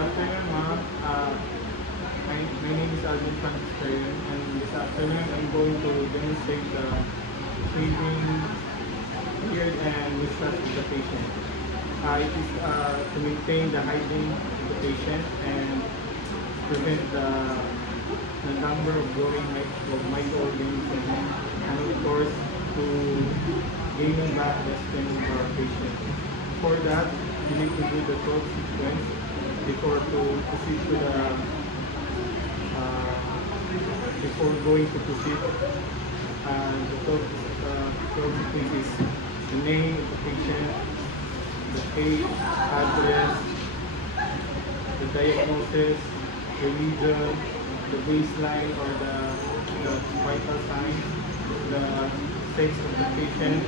afternoon, ma'am. My name is Alvin Franciscario, and this afternoon I'm going to demonstrate the shaving beard and mustache of the patient. It is to maintain the hygiene of the patient and prevent the number of growing of microorganisms, and of course to gaining back the skin of our patient. For that, you need to do the 12 sequence before to proceed to the before going to proceed. The 12 sequence is the name of the patient, the age, address, the diagnosis, religion, the baseline or the vital signs, the sex of the patient,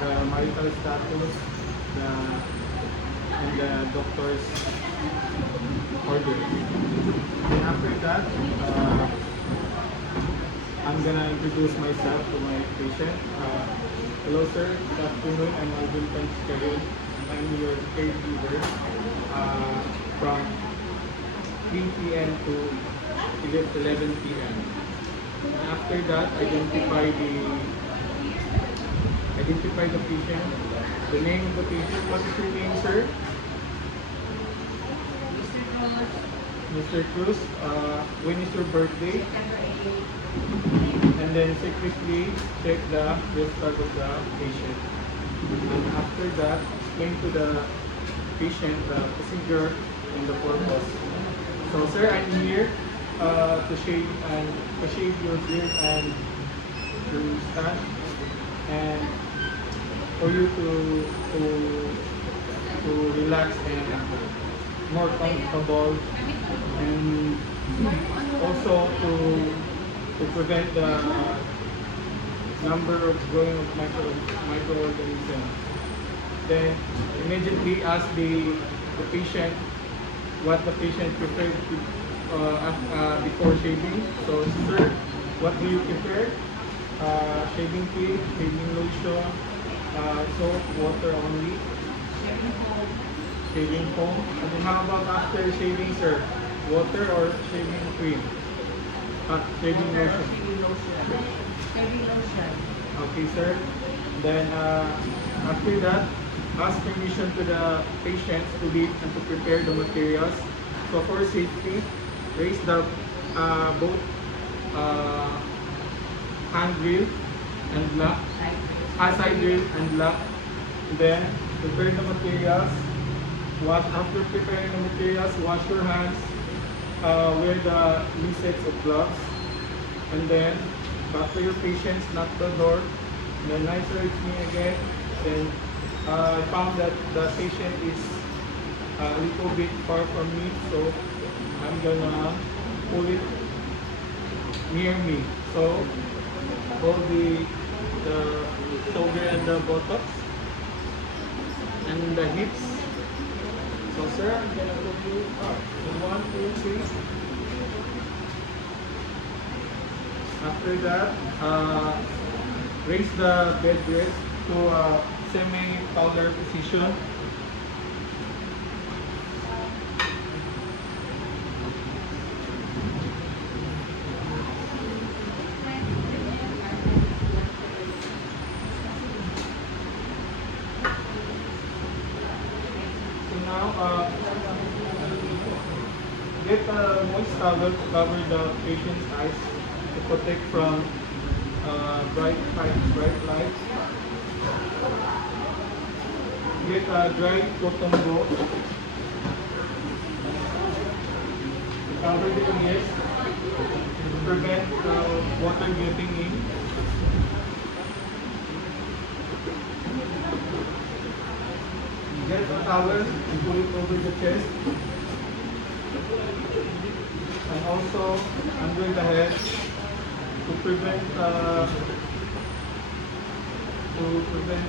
the marital status, and the doctor's order. And after that, I'm gonna introduce myself to my patient. Hello sir, good afternoon. I'm Alvin Franciscario. I'm your caregiver from 3 p.m. to 11 p.m. And after that, identify the patient, the name of the patient. What is your name, sir? Mr. Cruz. When is your birthday? And then secretly check the restart of the patient. And after that, explain to the patient the procedure and the purpose. So, sir, I'm here to shave your beard and your mustache, and for you to relax and more comfortable, and also to prevent the number of growing of microorganisms. Then immediately ask the patient what the patient preferred to, before shaving. So, sir, what do you prefer? Shaving cream, shaving lotion, soap, water only, shaving foam. And then how about after shaving, sir? Water or shaving cream? Shaving lotion. Shaving lotion. Okay, sir. Then after that, ask permission to the patients to leave and to prepare the materials. So for safety, raise the both hand drill and lock, side drill and lock. Then prepare the materials. After preparing the materials, wash your hands. Wear the knee sets of gloves. And then back to your patients, knock the door. And then nicer it's me again. Then I found that the patient is a little bit far from me, so I'm gonna pull it near me. So hold the shoulder and the buttocks and the hips. So sir, I'm gonna put you up. In 1, 2, 3. After that, raise the bed rest to a semi-powder position. So now, get a moist towel to cover the patient's eyes to protect from bright light. Get a dry cotton ball to cover the ears to prevent water getting in. Get a towel and pull it over the chest, and also under the head to prevent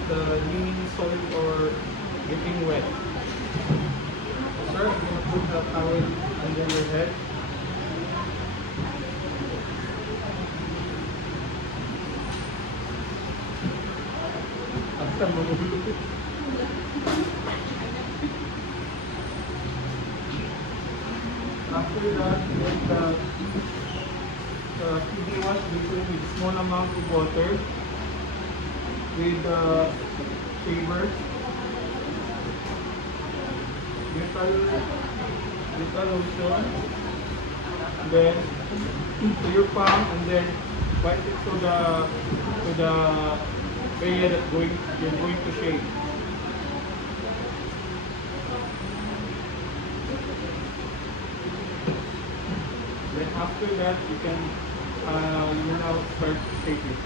the leaning soil or getting wet. Sir, I'm going to put the towel under your head. After magulo. After that, get the kidney wash basin with small amount of water with the shaver. Little lotion. Then to your palm and then wipe it to the area that you're going to shave. Then after that you can you now start shaving.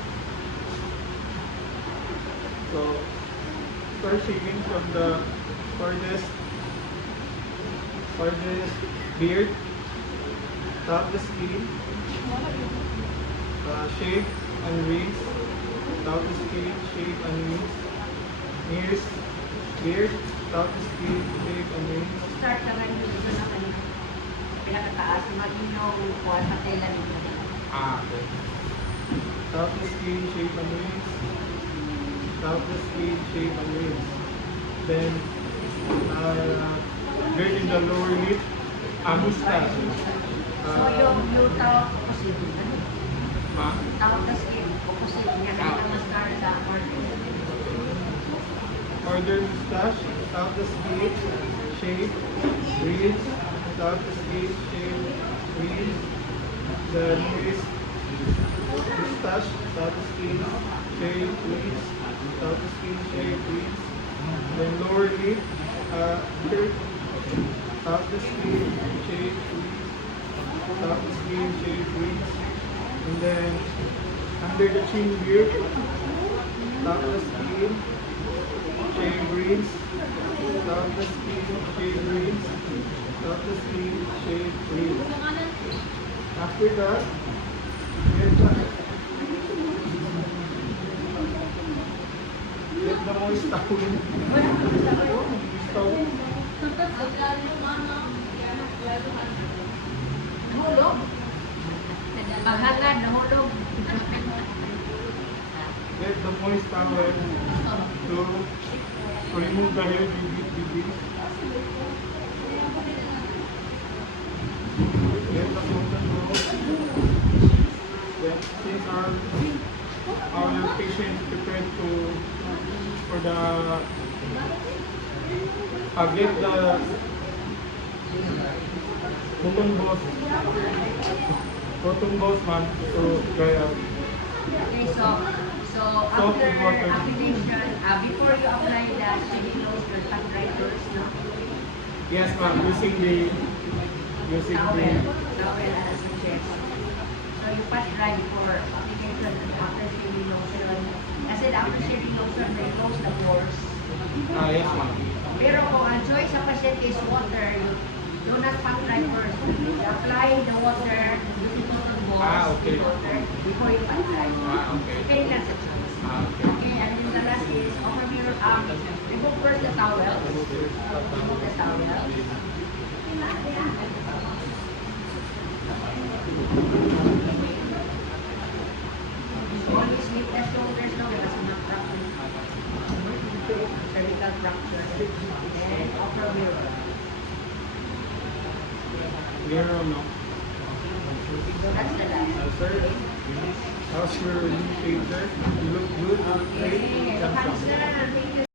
So start shaving from the farthest beard, top the skin, shave and rinse, top the skin, shave and rinse, ears, beard, top the skin, shave and rinse. Start ka lang dito na kanina. Pinakataas, maging yung kuwan, patela nito. Okay. Top the skin, shave and rinse. Top the skin, shave and rinse. Then, dirt in the lower lip, mustache. So yung tawag ko kasi, Ma? tawag na skin, kukusin niya kaya mascara sa Order mustache, top the skin, shave, rinse. Top the skin, shave, rinse. Then next, mustache, top the skin, shave, rinse. Top the skin, shave, rinse. Then lower lip, dirt. Top the skin, shave, rinse. Top the skin, shave, rinse. And then under the chin beard, top the skin, shave, rinse. Top the skin, shave, rinse. Top the skin, shave, rinse. After that, get the moist towel. Moist towel. Nahulog. Maghangad, nahulog. Get the moist towel to remove the hair biggie. Get the cotton roll. Then since our patient is prepared for the get the cotton balls man to dry out. Okay, so after Soft water. application, before you apply the shaving lotion, pat dry first, no? Yes ma'am, using the Towel as a chest. So you pat dry before application and after shaving lotion. Kasi after shaving lotion, they close the pores. yes ma'am. Pero kung ang choice sa patient is water, do not pat dry first. Apply the water, using cotton balls, Okay. water, before you pat dry. Okay. Depende lang sa choice. Okay. Okay, and then the last is over mirror remove first the towel. Remove the towel. Always lift the shoulders now because not fracture. Cervical fracture. And over mirror. Mirror no. That's the last. Sir, how's your new shaver? You look good. Okay, Handsome. cancer. Thank you.